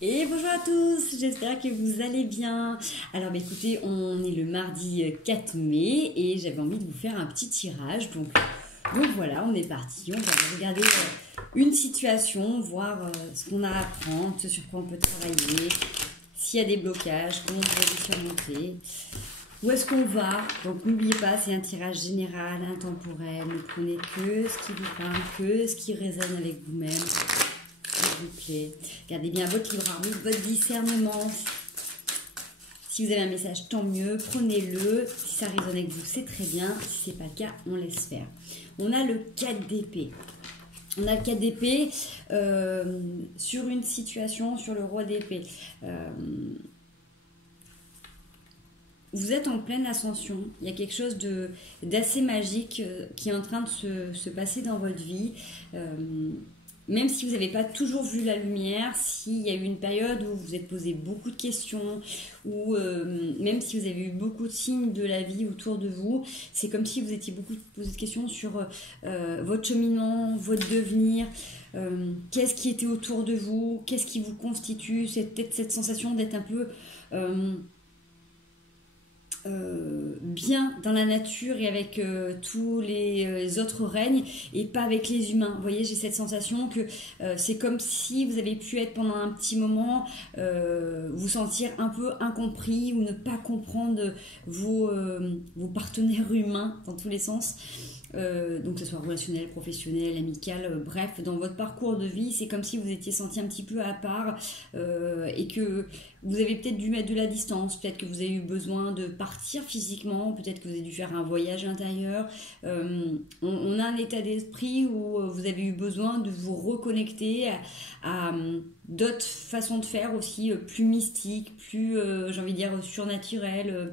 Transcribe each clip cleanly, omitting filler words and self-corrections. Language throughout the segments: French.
Et bonjour à tous, j'espère que vous allez bien. Alors écoutez, on est le mardi 4 mai et j'avais envie de vous faire un petit tirage. Donc voilà, on est parti, on va regarder une situation, voir ce qu'on a à apprendre, ce sur quoi on peut travailler, s'il y a des blocages, comment on peut les surmonter, où est-ce qu'on va. Donc n'oubliez pas, c'est un tirage général, intemporel, ne prenez que ce qui vous parle, que ce qui résonne avec vous-même. S'il vous plaît. Gardez bien votre libre arbitre, votre discernement. Si vous avez un message, tant mieux, prenez-le. Si ça résonne avec vous, c'est très bien. Si ce n'est pas le cas, on laisse faire. On a le 4 d'épée. On a le 4 d'épée sur une situation, sur le roi d'épée. Vous êtes en pleine ascension. Il y a quelque chose d'assez magique qui est en train de se passer dans votre vie. Même si vous n'avez pas toujours vu la lumière, s'il y a eu une période où vous vous êtes posé beaucoup de questions, ou même si vous avez eu beaucoup de signes de la vie autour de vous, c'est comme si vous étiez beaucoup posé de questions sur votre cheminement, votre devenir, qu'est-ce qui était autour de vous, qu'est-ce qui vous constitue, peut-être cette sensation d'être un peu bien dans la nature et avec tous les autres règnes et pas avec les humains. Vous voyez, j'ai cette sensation que c'est comme si vous avez pu être pendant un petit moment vous sentir un peu incompris ou ne pas comprendre vos partenaires humains dans tous les sens. Donc que ce soit relationnel, professionnel, amical, bref, dans votre parcours de vie, c'est comme si vous étiez senti un petit peu à part et que vous avez peut-être dû mettre de la distance, peut-être que vous avez eu besoin de partir physiquement, peut-être que vous avez dû faire un voyage intérieur. On a un état d'esprit où vous avez eu besoin de vous reconnecter à d'autres façons de faire aussi, plus mystiques, plus, j'ai envie de dire, surnaturelles,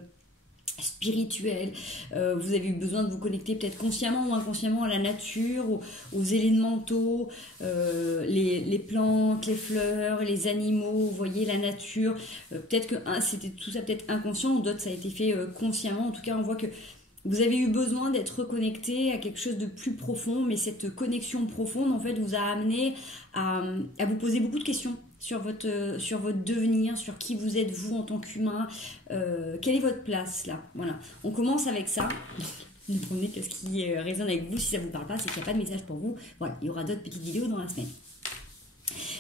spirituel, vous avez eu besoin de vous connecter peut-être consciemment ou inconsciemment à la nature, aux élémentaux, les plantes, les fleurs, les animaux, vous voyez, la nature. Peut-être que c'était tout ça peut-être inconscient, ou d'autres ça a été fait consciemment. En tout cas, on voit que vous avez eu besoin d'être reconnecté à quelque chose de plus profond, mais cette connexion profonde, en fait, vous a amené à vous poser beaucoup de questions sur votre devenir, sur qui vous êtes vous en tant qu'humain, quelle est votre place là. Voilà, on commence avec ça. Vous prenez qu'est-ce qui résonne avec vous. Si ça ne vous parle pas, c'est qu'il n'y a pas de message pour vous. Voilà, il y aura d'autres petites vidéos dans la semaine.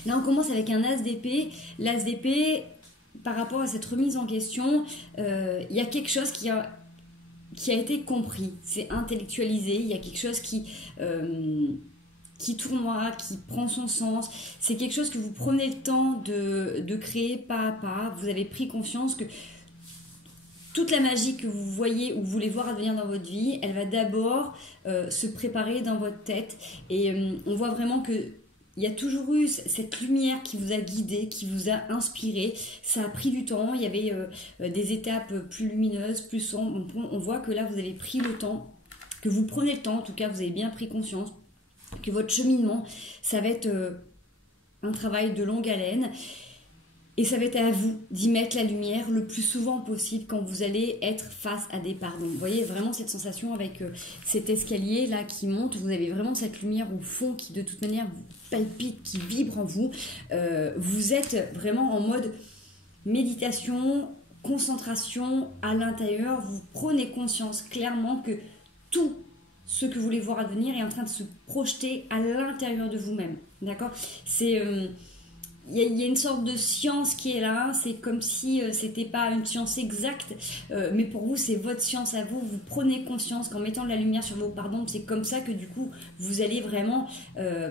Là, on commence avec un as d'épée. L'as d'épée, par rapport à cette remise en question, il y a quelque chose qui a été compris, c'est intellectualisé, il y a quelque chose qui tournoie, qui prend son sens. C'est quelque chose que vous prenez le temps de créer pas à pas. Vous avez pris conscience que toute la magie que vous voyez ou vous voulez voir advenir dans votre vie, elle va d'abord se préparer dans votre tête. Et on voit vraiment que il y a toujours eu cette lumière qui vous a guidé, qui vous a inspiré. Ça a pris du temps, il y avait des étapes plus lumineuses, plus sombres. On voit que là, vous avez pris le temps, que vous prenez le temps, en tout cas, vous avez bien pris conscience, que votre cheminement, ça va être un travail de longue haleine. Et ça va être à vous d'y mettre la lumière le plus souvent possible quand vous allez être face à des pardons. Vous voyez vraiment cette sensation avec cet escalier là qui monte. Vous avez vraiment cette lumière au fond qui de toute manière vous palpite, qui vibre en vous. Vous êtes vraiment en mode méditation, concentration à l'intérieur. Vous prenez conscience clairement que tout ce que vous voulez voir advenir est en train de se projeter à l'intérieur de vous-même. D'accord ? C'est... il y a une sorte de science qui est là, c'est comme si c'était pas une science exacte, mais pour vous c'est votre science à vous. Vous prenez conscience qu'en mettant de la lumière sur vos pardons, c'est comme ça que du coup vous allez vraiment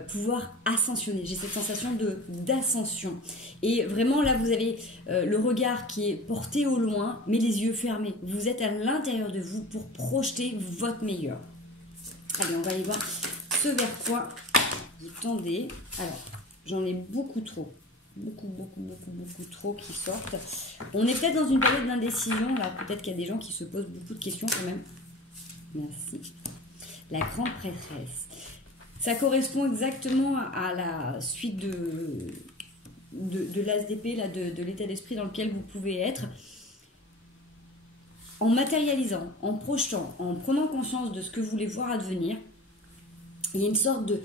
pouvoir ascensionner. J'ai cette sensation d'ascension, et vraiment là vous avez le regard qui est porté au loin mais les yeux fermés. Vous êtes à l'intérieur de vous pour projeter votre meilleur. Allez, on va aller voir ce vers quoi vous tendez. Alors, j'en ai beaucoup trop. Beaucoup trop qui sortent. On est peut-être dans une période d'indécision. Là, peut-être qu'il y a des gens qui se posent beaucoup de questions quand même. Merci. La grande prêtresse. Ça correspond exactement à la suite de l'as d'épée, là, de l'état d'esprit dans lequel vous pouvez être. En matérialisant, en projetant, en prenant conscience de ce que vous voulez voir advenir, il y a une sorte de...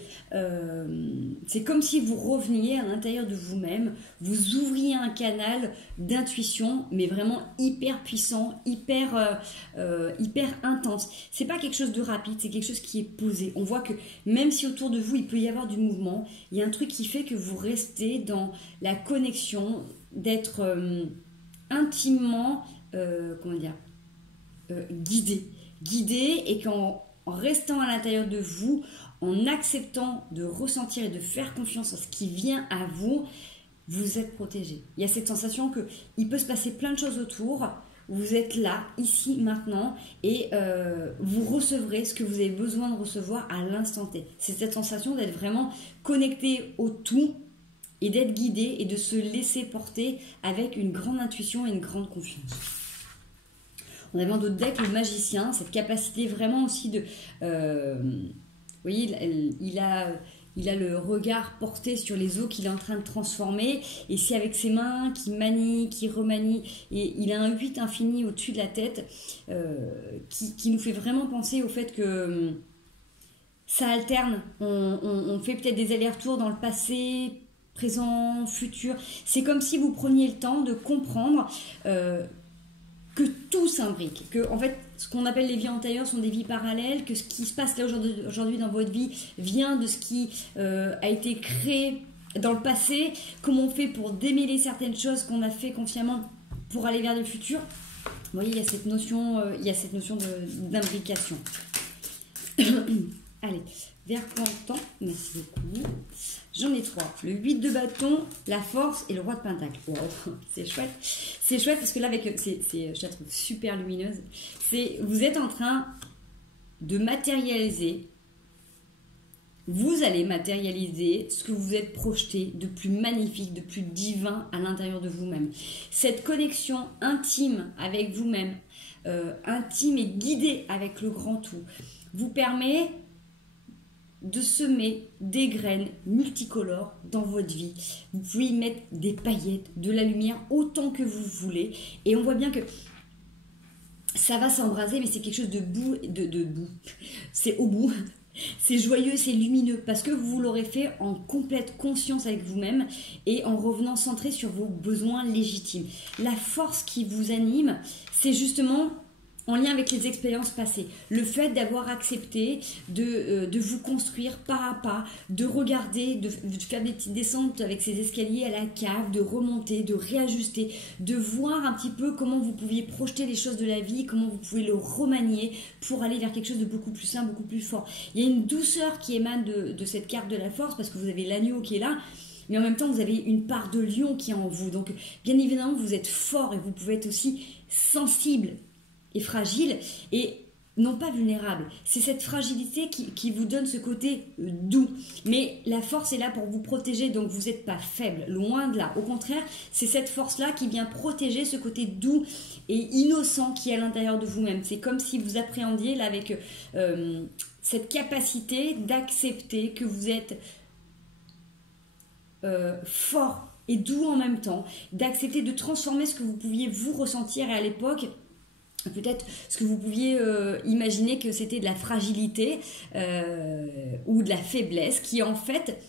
c'est comme si vous reveniez à l'intérieur de vous-même, vous ouvriez un canal d'intuition, mais vraiment hyper puissant, hyper intense. C'est pas quelque chose de rapide, c'est quelque chose qui est posé. On voit que même si autour de vous, il peut y avoir du mouvement, il y a un truc qui fait que vous restez dans la connexion, d'être intimement, guidé, et qu'en restant à l'intérieur de vous, en acceptant de ressentir et de faire confiance à ce qui vient à vous, vous êtes protégé. Il y a cette sensation qu'il peut se passer plein de choses autour, vous êtes là, ici, maintenant, et vous recevrez ce que vous avez besoin de recevoir à l'instant T. C'est cette sensation d'être vraiment connecté au tout et d'être guidé et de se laisser porter avec une grande intuition et une grande confiance. On a dans d'autres decks le magicien, cette capacité vraiment aussi de... vous voyez, il a le regard porté sur les eaux qu'il est en train de transformer, et c'est avec ses mains qu'il manie, qu'il remanie, et il a un 8 infini au-dessus de la tête qui nous fait vraiment penser au fait que ça alterne. On fait peut-être des allers-retours dans le passé, présent, futur. C'est comme si vous preniez le temps de comprendre que tout s'imbrique, que en fait ce qu'on appelle les vies antérieures sont des vies parallèles, que ce qui se passe là aujourd'hui dans votre vie vient de ce qui a été créé dans le passé, comment on fait pour démêler certaines choses qu'on a fait consciemment pour aller vers le futur. Vous voyez, il y a cette notion, d'imbrication. Allez, vers Pantan, merci beaucoup. J'en ai 3. Le 8 de bâton, la force et le roi de pentacle. Wow, c'est chouette. C'est chouette parce que là, je la trouve super lumineuse. Vous êtes en train de matérialiser. Vous allez matérialiser ce que vous êtes projeté de plus magnifique, de plus divin à l'intérieur de vous-même. Cette connexion intime avec vous-même, intime et guidée avec le grand tout, vous permet de semer des graines multicolores dans votre vie. Vous pouvez y mettre des paillettes, de la lumière, autant que vous voulez. Et on voit bien que ça va s'embraser, mais c'est quelque chose de bout. C'est au bout. C'est joyeux, c'est lumineux, parce que vous l'aurez fait en complète conscience avec vous-même et en revenant centré sur vos besoins légitimes. La force qui vous anime, c'est justement en lien avec les expériences passées. Le fait d'avoir accepté de vous construire pas à pas, de regarder, de faire des petites descentes avec ces escaliers à la cave, de remonter, de réajuster, de voir un petit peu comment vous pouviez projeter les choses de la vie, comment vous pouvez le remanier pour aller vers quelque chose de beaucoup plus sain, beaucoup plus fort. Il y a une douceur qui émane de cette carte de la force, parce que vous avez l'agneau qui est là, mais en même temps vous avez une part de lion qui est en vous. Donc bien évidemment vous êtes fort et vous pouvez être aussi sensible et fragile, et non pas vulnérable. C'est cette fragilité qui vous donne ce côté doux. Mais la force est là pour vous protéger, donc vous n'êtes pas faible, loin de là. Au contraire, c'est cette force-là qui vient protéger ce côté doux et innocent qui est à l'intérieur de vous-même. C'est comme si vous appréhendiez là avec cette capacité d'accepter que vous êtes fort et doux en même temps, d'accepter de transformer ce que vous pouviez vous ressentir, et à l'époque peut-être ce que vous pouviez imaginer que c'était de la fragilité ou de la faiblesse, qui en fait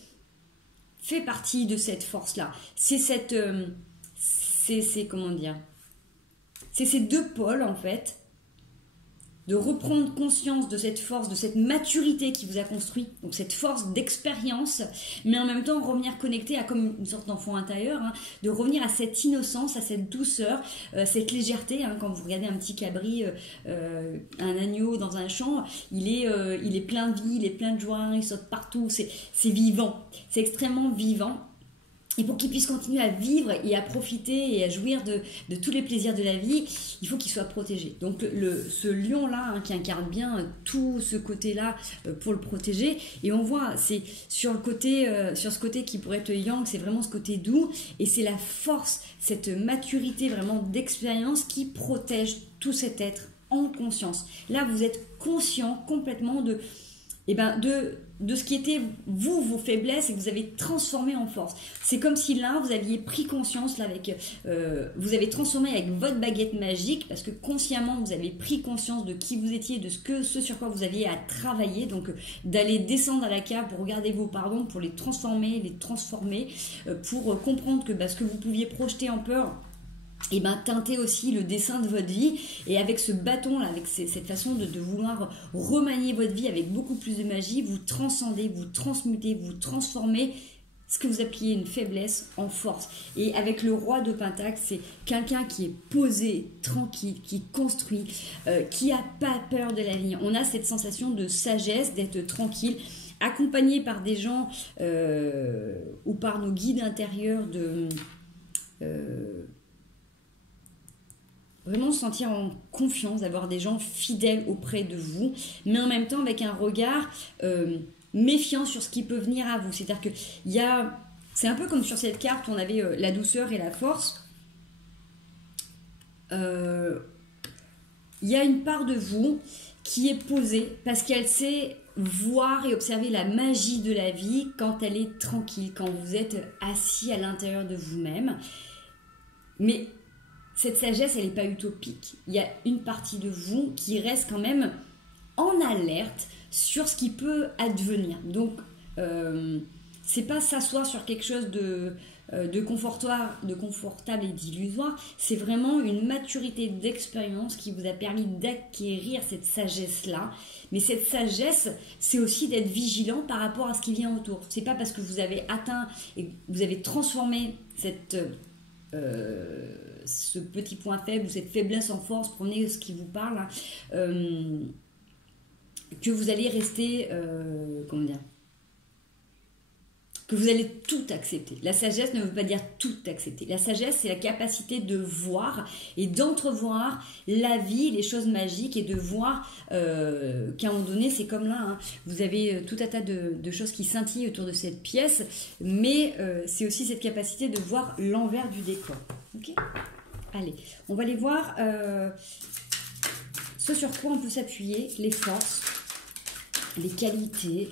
fait partie de cette force-là. C'est comment dire, c'est ces deux pôles en fait, de reprendre conscience de cette force, de cette maturité qui vous a construit, donc cette force d'expérience, mais en même temps revenir connecté à comme une sorte d'enfant intérieur, hein, de revenir à cette innocence, à cette douceur, cette légèreté, hein, quand vous regardez un petit cabri, un agneau dans un champ, il est plein de vie, il est plein de joie, il saute partout, c'est vivant, c'est extrêmement vivant. Et pour qu'il puisse continuer à vivre et à profiter et à jouir de tous les plaisirs de la vie, il faut qu'il soit protégé. Donc ce lion-là, hein, qui incarne bien tout ce côté-là pour le protéger. Et on voit, c'est sur ce côté qui pourrait être yang, c'est vraiment ce côté doux. Et c'est la force, cette maturité vraiment d'expérience qui protège tout cet être en conscience. Là, vous êtes conscient complètement de et ben de ce qui était vous, vos faiblesses, et que vous avez transformé en force. C'est comme si là, vous aviez pris conscience, là, vous avez transformé avec votre baguette magique, parce que consciemment, vous avez pris conscience de qui vous étiez, de ce sur quoi vous aviez à travailler, donc d'aller descendre à la cave pour regarder vos pardons, pour les transformer, pour comprendre que ce que vous pouviez projeter en peur, et ben teinter aussi le dessin de votre vie, et avec ce bâton là, avec cette façon de vouloir remanier votre vie avec beaucoup plus de magie, vous transcendez, vous transmutez, vous transformez ce que vous appeliez une faiblesse en force. Et avec le roi de Pentacle, c'est quelqu'un qui est posé, tranquille, qui construit, qui a pas peur de la vie. On a cette sensation de sagesse, d'être tranquille, accompagné par des gens ou par nos guides intérieurs, vraiment se sentir en confiance, d'avoir des gens fidèles auprès de vous, mais en même temps avec un regard méfiant sur ce qui peut venir à vous. C'est-à-dire que c'est un peu comme sur cette carte où on avait la douceur et la force. Il y a une part de vous qui est posée parce qu'elle sait voir et observer la magie de la vie quand elle est tranquille, quand vous êtes assis à l'intérieur de vous-même. Mais cette sagesse, elle n'est pas utopique. Il y a une partie de vous qui reste quand même en alerte sur ce qui peut advenir. Donc, c'est pas s'asseoir sur quelque chose de confortable et d'illusoire. C'est vraiment une maturité d'expérience qui vous a permis d'acquérir cette sagesse-là. Mais cette sagesse, c'est aussi d'être vigilant par rapport à ce qui vient autour. C'est pas parce que vous avez atteint et que vous avez transformé ce petit point faible ou cette faiblesse en force, prenez ce qui vous parle, que vous allez rester, que vous allez tout accepter. La sagesse ne veut pas dire tout accepter. La sagesse, c'est la capacité de voir et d'entrevoir la vie, les choses magiques, et de voir qu'à un moment donné, c'est comme là, vous avez tout un tas de choses qui scintillent autour de cette pièce, mais c'est aussi cette capacité de voir l'envers du décor. Ok ? Allez, on va aller voir ce sur quoi on peut s'appuyer, les forces, les qualités.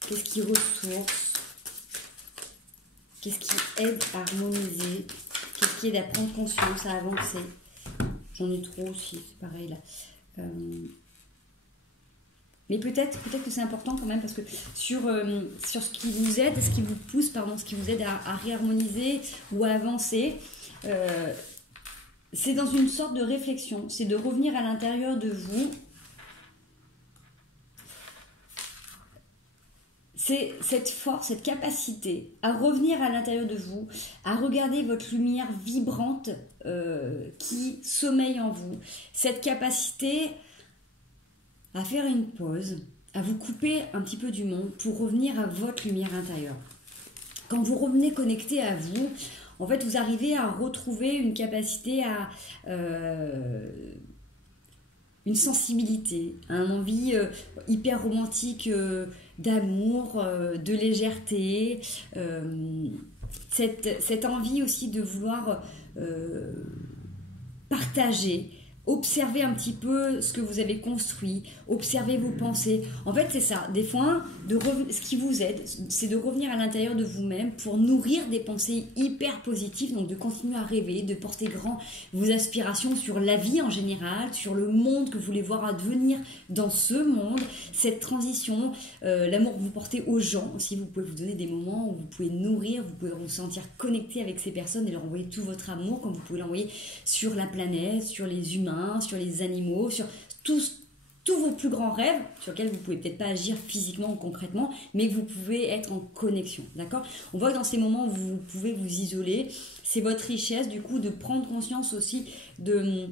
Qu'est-ce qui ressource? Qu'est-ce qui aide à harmoniser? Qu'est-ce qui aide à prendre conscience, à avancer? J'en ai trop aussi, c'est pareil là. Mais peut-être que c'est important quand même, parce que sur ce qui vous aide, ce qui vous pousse, ce qui vous aide à réharmoniser ou à avancer, c'est dans une sorte de réflexion, c'est de revenir à l'intérieur de vous. C'est cette force, cette capacité à revenir à l'intérieur de vous, à regarder votre lumière vibrante qui sommeille en vous. Cette capacité à faire une pause, à vous couper un petit peu du monde pour revenir à votre lumière intérieure. Quand vous revenez connecté à vous, en fait, vous arrivez à retrouver une capacité à... une sensibilité, une envie hyper romantique d'amour, de légèreté, cette envie aussi de vouloir partager, observer un petit peu ce que vous avez construit, observer vos pensées. En fait, c'est ça. Des fois, ce qui vous aide, c'est de revenir à l'intérieur de vous-même pour nourrir des pensées hyper positives, donc de continuer à rêver, de porter grand vos aspirations sur la vie en général, sur le monde que vous voulez voir advenir dans ce monde, cette transition, l'amour que vous portez aux gens. Si vous pouvez vous donner des moments où vous pouvez nourrir, vous pouvez vous sentir connecté avec ces personnes et leur envoyer tout votre amour, comme vous pouvez l'envoyer sur la planète, sur les humains, sur les animaux, sur tous vos plus grands rêves, sur lesquels vous ne pouvez peut-être pas agir physiquement ou concrètement, mais que vous pouvez être en connexion, d'accord ? On voit que dans ces moments où vous pouvez vous isoler, c'est votre richesse, du coup, de prendre conscience aussi de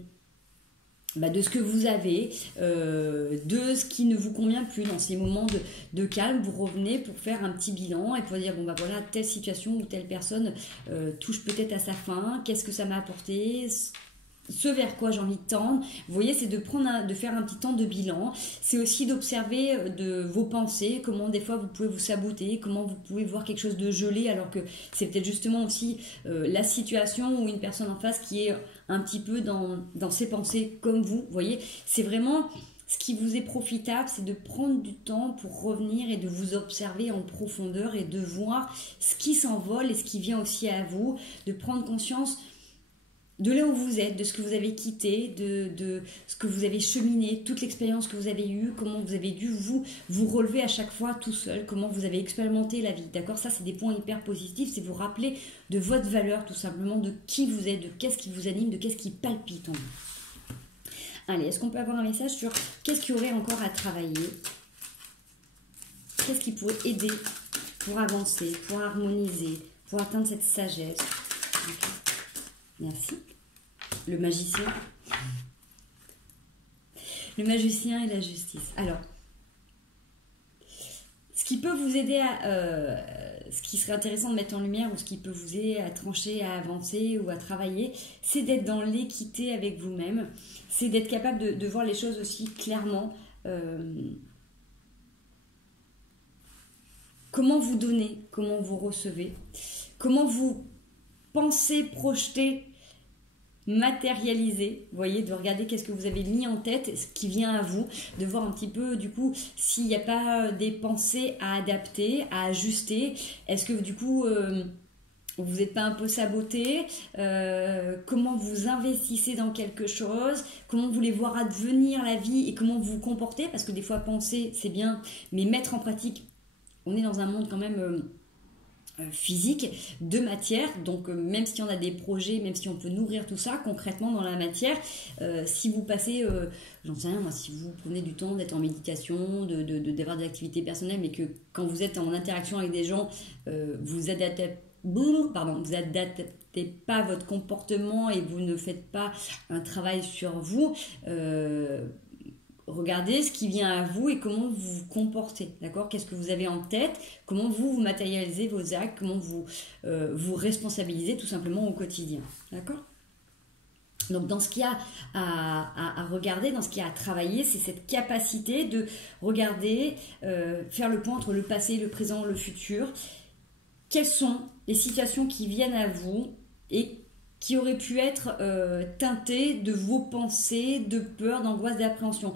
ce que vous avez, de ce qui ne vous convient plus. Dans ces moments de calme, vous revenez pour faire un petit bilan et pour dire, voilà, telle situation ou telle personne touche peut-être à sa fin, qu'est-ce que ça m'a apporté ? Ce vers quoi j'ai envie de tendre. Vous voyez, c'est de faire un petit temps de bilan. C'est aussi d'observer de vos pensées, comment des fois vous pouvez vous saboter, comment vous pouvez voir quelque chose de gelé alors que c'est peut-être justement aussi la situation ou une personne en face qui est un petit peu dans ses pensées comme vous. Vous voyez, c'est vraiment ce qui vous est profitable, c'est de prendre du temps pour revenir et de vous observer en profondeur et de voir ce qui s'envole et ce qui vient aussi à vous, de prendre conscience de là où vous êtes, de ce que vous avez quitté, de ce que vous avez cheminé, toute l'expérience que vous avez eue, comment vous avez dû vous relever à chaque fois tout seul, comment vous avez expérimenté la vie, d'accord? Ça, c'est des points hyper positifs, c'est vous rappeler de votre valeur, tout simplement, de qui vous êtes, de qu'est-ce qui vous anime, de qu'est-ce qui palpite en vous. Allez, est-ce qu'on peut avoir un message sur qu'est-ce qu'il y aurait encore à travailler? Qu'est-ce qui pourrait aider pour avancer, pour harmoniser, pour atteindre cette sagesse? Okay. Merci. Le magicien. Le magicien et la justice. Alors, ce qui peut vous aider à... ce qui serait intéressant de mettre en lumière ou ce qui peut vous aider à trancher, à avancer ou à travailler, c'est d'être dans l'équité avec vous-même. C'est d'être capable de voir les choses aussi clairement. Comment vous donnez, comment vous recevez, comment vous pensez, projeter, matérialiser, vous voyez, de regarder qu'est-ce que vous avez mis en tête, ce qui vient à vous, de voir un petit peu du coup s'il n'y a pas des pensées à adapter, à ajuster, est-ce que du coup vous n'êtes pas un peu saboté, comment vous investissez dans quelque chose, comment vous voulez voir advenir la vie et comment vous vous comportez, parce que des fois penser c'est bien, mais mettre en pratique, on est dans un monde quand même physique, de matière, donc même si on a des projets, même si on peut nourrir tout ça concrètement dans la matière, si vous passez, j'en sais rien moi, si vous prenez du temps d'être en méditation, d'avoir des activités personnelles, mais que quand vous êtes en interaction avec des gens, vous adaptez pas votre comportement et vous ne faites pas un travail sur vous, regardez ce qui vient à vous et comment vous vous comportez, d'accord? Qu'est-ce que vous avez en tête? Comment vous matérialisez vos actes? Comment vous vous responsabilisez tout simplement au quotidien, d'accord? Donc dans ce qu'il y a à regarder, dans ce qu'il y a à travailler, c'est cette capacité de regarder, faire le point entre le passé, le présent, le futur. Quelles sont les situations qui viennent à vous et qui auraient pu être teintées de vos pensées, de peur, d'angoisse, d'appréhension.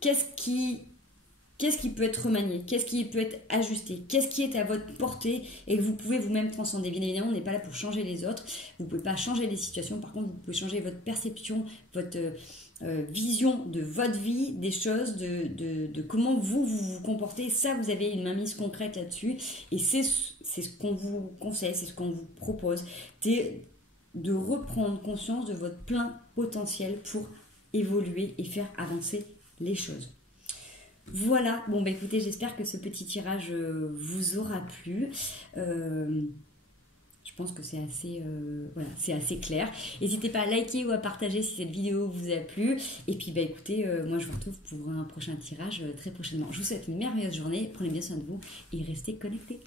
Qu'est-ce qui peut être remanié? Qu'est-ce qui peut être ajusté? Qu'est-ce qui est à votre portée et que vous pouvez vous-même transcender? Bien évidemment, on n'est pas là pour changer les autres. Vous ne pouvez pas changer les situations. Par contre, vous pouvez changer votre perception, votre vision de votre vie, des choses, de comment vous comportez. Ça, vous avez une mainmise concrète là-dessus. Et c'est ce qu'on vous conseille, c'est ce qu'on vous propose. C'est de reprendre conscience de votre plein potentiel pour évoluer et faire avancer les choses. Voilà, bon bah écoutez, j'espère que ce petit tirage vous aura plu. Je pense que c'est assez, voilà, c'est assez clair. N'hésitez pas à liker ou à partager si cette vidéo vous a plu. Et puis bah écoutez, moi je vous retrouve pour un prochain tirage très prochainement. Je vous souhaite une merveilleuse journée, prenez bien soin de vous et restez connectés.